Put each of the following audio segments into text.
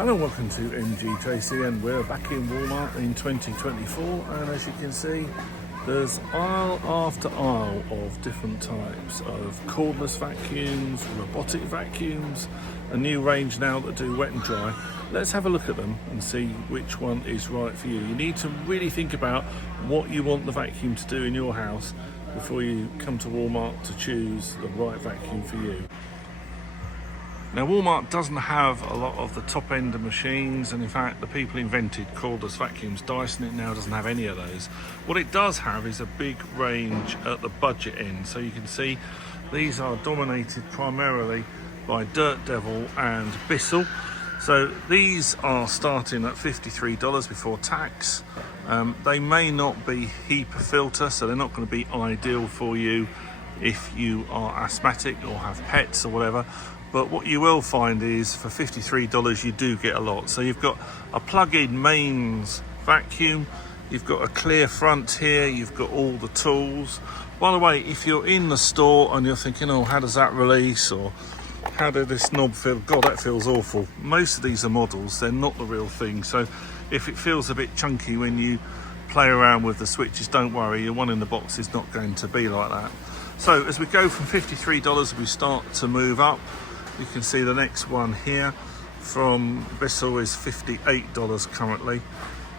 Hello, welcome to MGJC, and we're back in Walmart in 2024, and as you can see there's aisle after aisle of different types of cordless vacuums, robotic vacuums, a new range now that do wet and dry. Let's have a look at them and see which one is right for you. You need to really think about what you want the vacuum to do in your house before you come to Walmart to choose the right vacuum for you. Now, Walmart doesn't have a lot of the top end of machines, and in fact the people invented cordless vacuums. Dyson it now doesn't have any of those. What it does have is a big range at the budget end. So you can see these are dominated primarily by Dirt Devil and Bissell. So these are starting at $53 before tax. They may not be HEPA filter, so they're not going to be ideal for you if you are asthmatic or have pets or whatever. But what you will find is for $53 you do get a lot. So you've got a plug-in mains vacuum, you've got a clear front here, you've got all the tools. By the way, if you're in the store and you're thinking, oh, how does that release, or how did this knob feel? God, that feels awful. Most of these are models, they're not the real thing. So if it feels a bit chunky when you play around with the switches, don't worry, your one in the box is not going to be like that. So as we go from $53, we start to move up. You can see the next one here from Bissell is $58 currently,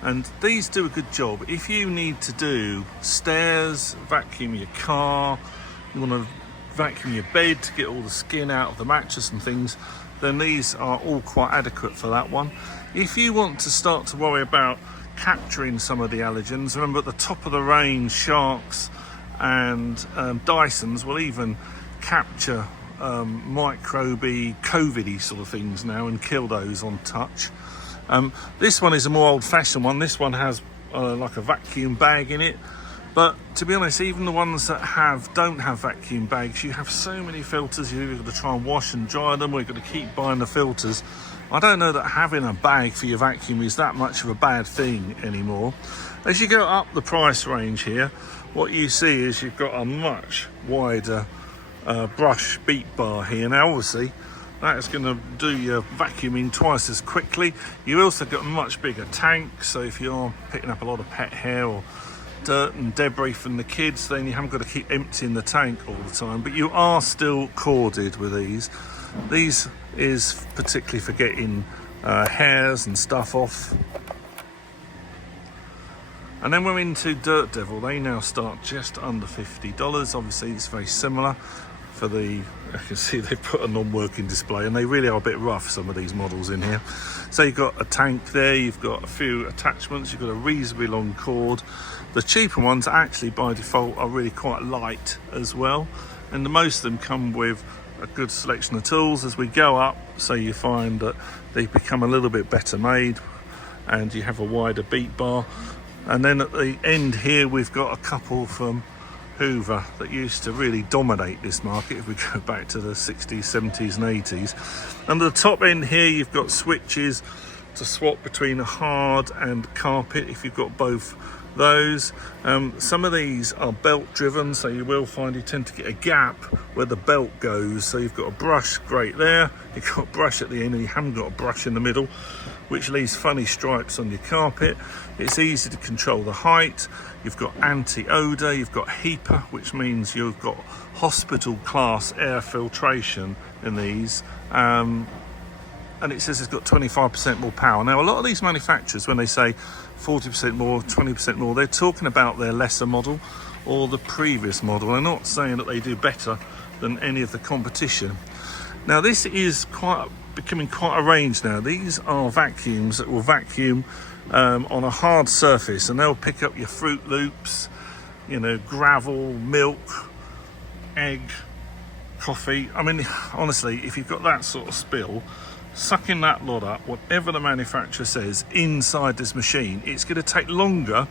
and these do a good job. If you need to do stairs, vacuum your car, you want to vacuum your bed to get all the skin out of the mattress and things, then these are all quite adequate for that one. If you want to start to worry about capturing some of the allergens, remember at the top of the range, Sharks and Dysons will even capture microby, COVID-y sort of things now and kill those on touch. This one is a more old-fashioned one. This one has like a vacuum bag in it, but to be honest, even the ones that don't have vacuum bags, you have so many filters, you've got to try and wash and dry them, we've got to keep buying the filters. I don't know that having a bag for your vacuum is that much of a bad thing anymore. As you go up the price range here, what you see is you've got a much wider brush beat bar here. Now obviously that is going to do your vacuuming twice as quickly. You also got a much bigger tank, so if you're picking up a lot of pet hair or dirt and debris from the kids, then you haven't got to keep emptying the tank all the time, but you are still corded with these. These is particularly for getting hairs and stuff off. And then we're into Dirt Devil. They now start just under $50. Obviously it's very similar. For the, you can see they put a non-working display, and they really are a bit rough, some of these models in here. So you've got a tank there, you've got a few attachments, you've got a reasonably long cord. The cheaper ones actually by default are really quite light as well, and most of them come with a good selection of tools. As we go up, so you find that they become a little bit better made, and you have a wider beat bar. And then at the end here we've got a couple from Hoover that used to really dominate this market if we go back to the 60s, 70s and 80s. Under the top end here you've got switches to swap between hard and carpet if you've got both those. Some of these are belt driven, so you will find you tend to get a gap where the belt goes. So you've got a brush great there, you've got a brush at the end, and you haven't got a brush in the middle, which leaves funny stripes on your carpet. It's easy to control the height. You've got anti-odor, you've got HEPA, which means you've got hospital class air filtration in these. And it says it's got 25% more power. Now, a lot of these manufacturers, when they say 40% more, 20% more, they're talking about their lesser model or the previous model. They're not saying that they do better than any of the competition. Now, this is becoming quite a range now. These are vacuums that will vacuum on a hard surface, and they'll pick up your Fruit Loops, you know, gravel, milk, egg, coffee. I mean, honestly, if you've got that sort of spill, sucking that lot up, whatever the manufacturer says, inside this machine, it's going to take longer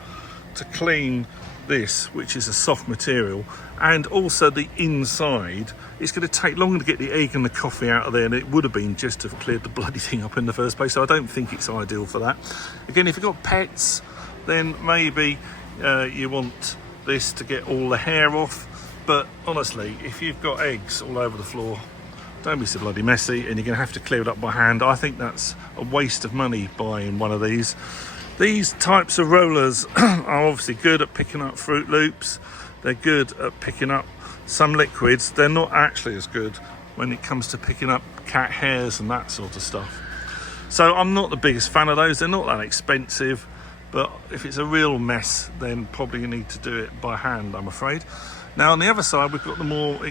to clean this, which is a soft material, and also the inside. It's going to take longer to get the egg and the coffee out of there than it would have been just to have cleared the bloody thing up in the first place. So I don't think it's ideal for that. Again, if you've got pets, then maybe you want this to get all the hair off. But honestly, if you've got eggs all over the floor, don't be so bloody messy, and you're going to have to clear it up by hand. I think that's a waste of money buying one of these. These types of rollers are obviously good at picking up Fruit Loops. They're good at picking up some liquids. They're not actually as good when it comes to picking up cat hairs and that sort of stuff. So I'm not the biggest fan of those. They're not that expensive, but if it's a real mess, then probably you need to do it by hand, I'm afraid. Now on the other side, we've got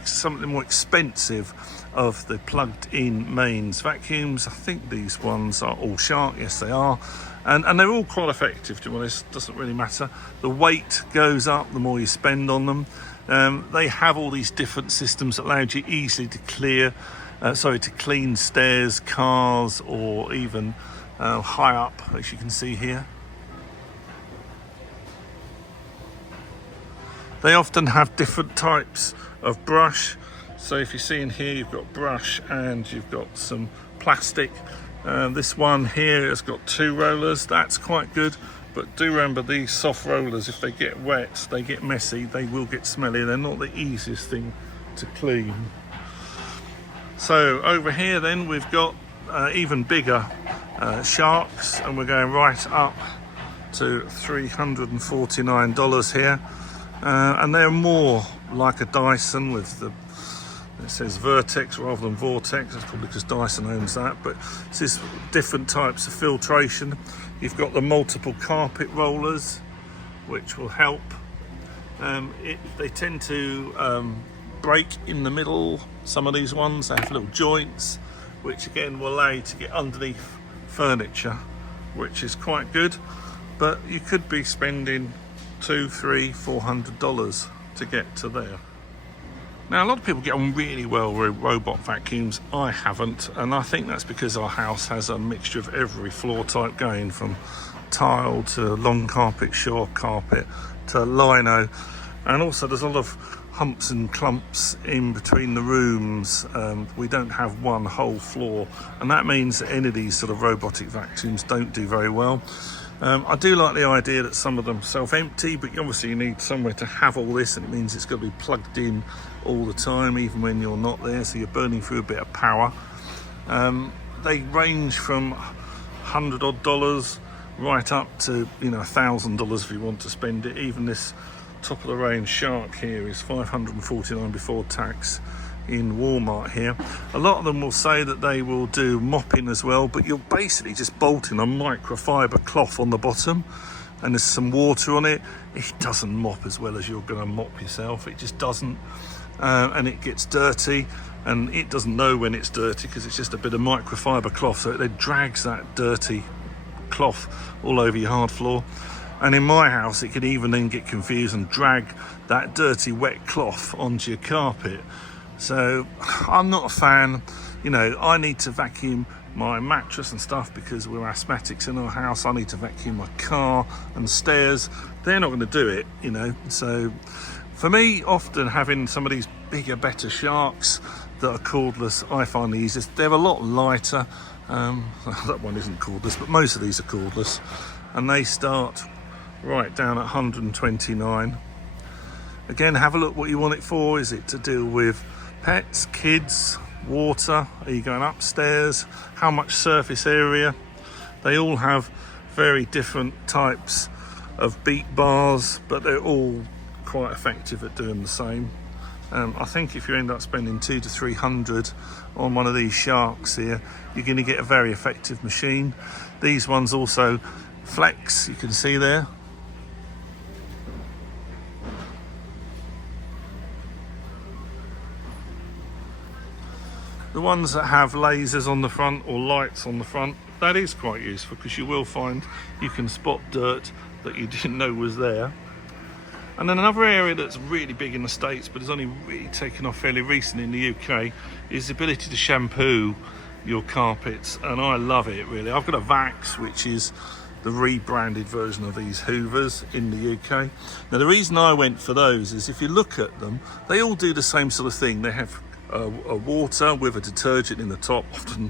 something more expensive of the plugged-in mains vacuums. I think these ones are all Shark. Yes, they are. And they're all quite effective, to be honest. Doesn't really matter. The weight goes up the more you spend on them. They have all these different systems that allow you easily to clean stairs, cars, or even high up, as you can see here. They often have different types of brush. So if you see in here, you've got brush and you've got some plastic. This one here has got 2 rollers. That's quite good. But do remember, these soft rollers, if they get wet, they get messy, they will get smelly. They're not the easiest thing to clean. So over here then, we've got even bigger Sharks, and we're going right up to $349 here. And they're more like a Dyson with it says Vertex rather than Vortex. That's probably because Dyson owns that, but this is different types of filtration. You've got the multiple carpet rollers, which will help. They tend to break in the middle. Some of these ones, they have little joints, which again will allow you to get underneath furniture, which is quite good. But you could be spending $200, $300, $400 to get to there. Now, a lot of people get on really well with robot vacuums. I haven't, and I think that's because our house has a mixture of every floor type, going from tile to long carpet, short carpet to lino, and also there's a lot of humps and clumps in between the rooms. We don't have one whole floor, and that means that any of these sort of robotic vacuums don't do very well. I do like the idea that some of them self-empty, but obviously you need somewhere to have all this, and it means it's got to be plugged in all the time, even when you're not there, so you're burning through a bit of power. They range from $100 odd right up to $1,000 if you want to spend it. Even this top of the range Shark here is $549 before tax in Walmart here. A lot of them will say that they will do mopping as well, but you're basically just bolting a microfiber cloth on the bottom, and there's some water on it. It doesn't mop as well as you're going to mop yourself. It just doesn't, and it gets dirty, and it doesn't know when it's dirty because it's just a bit of microfiber cloth, so it drags that dirty cloth all over your hard floor. And in my house, it could even then get confused and drag that dirty wet cloth onto your carpet. So I'm not a fan. I need to vacuum my mattress and stuff because we're asthmatics in our house. I need to vacuum my car and stairs. They're not going to do it, So for me, often having some of these bigger, better Sharks that are cordless, I find the easiest. They're a lot lighter. That one isn't cordless, but most of these are cordless. And they start right down at $129. Again, have a look what you want it for. Is it to deal with pets, kids, water? Are you going upstairs? How much surface area? They all have very different types of beat bars, but they're all quite effective at doing the same. I think if you end up spending $200 to $300 on one of these Sharks here, you're going to get a very effective machine. These ones also flex, you can see there. The ones that have lasers on the front or lights on the front, that is quite useful because you will find you can spot dirt that you didn't know was there. And then another area that's really big in the States but has only really taken off fairly recently in the UK is the ability to shampoo your carpets, and I love it really. I've got a Vax, which is the rebranded version of these Hoovers in the UK. Now the reason I went for those is if you look at them, they all do the same sort of thing. They have a water with a detergent in the top, often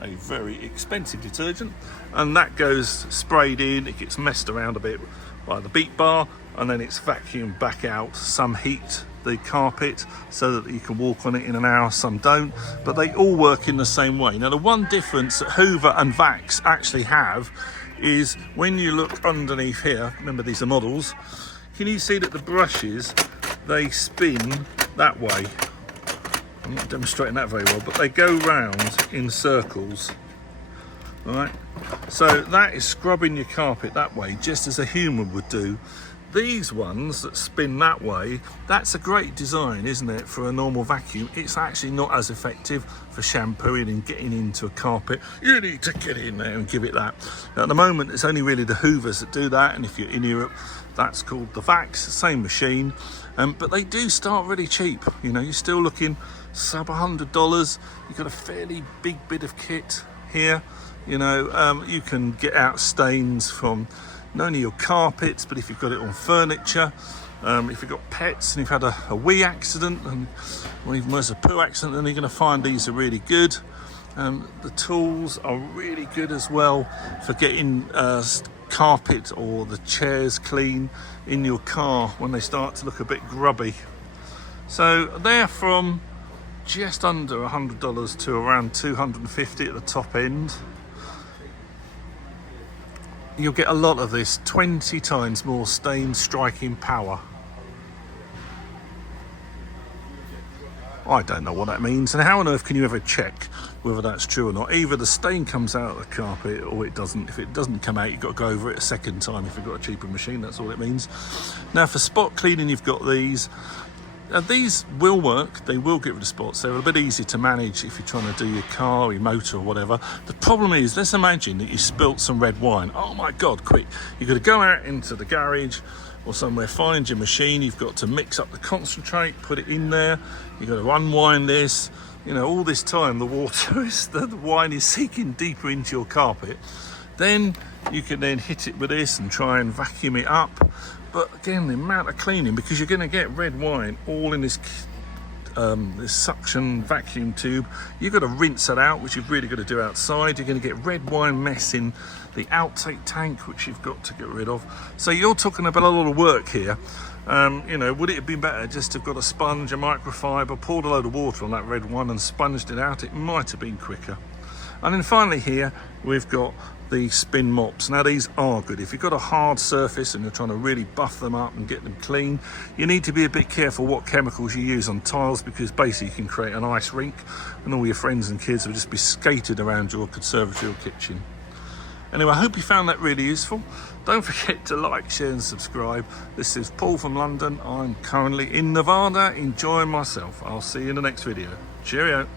a very expensive detergent, and that goes sprayed in. It gets messed around a bit by the beat bar, and then it's vacuumed back out. Some heat the carpet so that you can walk on it in an hour, some don't, but they all work in the same way. Now the one difference that Hoover and Vax actually have is when you look underneath here, remember these are models, can you see that the brushes, they spin that way? I'm not demonstrating that very well, but they go round in circles. Right, so that is scrubbing your carpet that way, just as a human would do. These ones that spin that way, that's a great design, isn't it, for a normal vacuum? It's actually not as effective for shampooing and getting into a carpet. You need to get in there and give it that. Now, at the moment, it's only really the Hoovers that do that, and if you're in Europe, that's called the Vax, same machine. But they do start really cheap. You know, you're still looking sub $100. You've got a fairly big bit of kit here. You know, you can get out stains from not only your carpets, but if you've got it on furniture, if you've got pets and you've had a wee accident, and or even worse, a poo accident, then you're going to find these are really good. The tools are really good as well for getting carpet or the chairs clean in your car when they start to look a bit grubby. So they're from just under $100 to around $250 at the top end. You'll get a lot of this, 20 times more stain striking power. I don't know what that means, and how on earth can you ever check whether that's true or not? Either the stain comes out of the carpet or it doesn't. If it doesn't come out, you've got to go over it a second time if you've got a cheaper machine, that's all it means. Now for spot cleaning, you've got these. These will work, they will get rid of spots. They're a bit easier to manage if you're trying to do your car or your motor or whatever. The problem is, let's imagine that you spilt some red wine. Oh my God, quick. You've got to go out into the garage or somewhere, find your machine. You've got to mix up the concentrate, put it in there. You've got to unwind this. You know, all this time the wine is seeking deeper into your carpet. Then you can then hit it with this and try and vacuum it up. But again, the amount of cleaning, because you're going to get red wine all in this this suction vacuum tube. You've got to rinse that out, which you've really got to do outside. You're going to get red wine mess in the outtake tank, which you've got to get rid of. So you're talking about a lot of work here. You know, would it have been better just to have got a sponge, a microfiber, poured a load of water on that red wine and sponged it out? It might have been quicker. And then finally here, we've got the spin mops. Now these are good. If you've got a hard surface and you're trying to really buff them up and get them clean, you need to be a bit careful what chemicals you use on tiles, because basically you can create an ice rink and all your friends and kids will just be skated around your conservatory or kitchen. Anyway, I hope you found that really useful. Don't forget to like, share and subscribe. This is Paul from London. I'm currently in Nevada enjoying myself. I'll see you in the next video. Cheerio.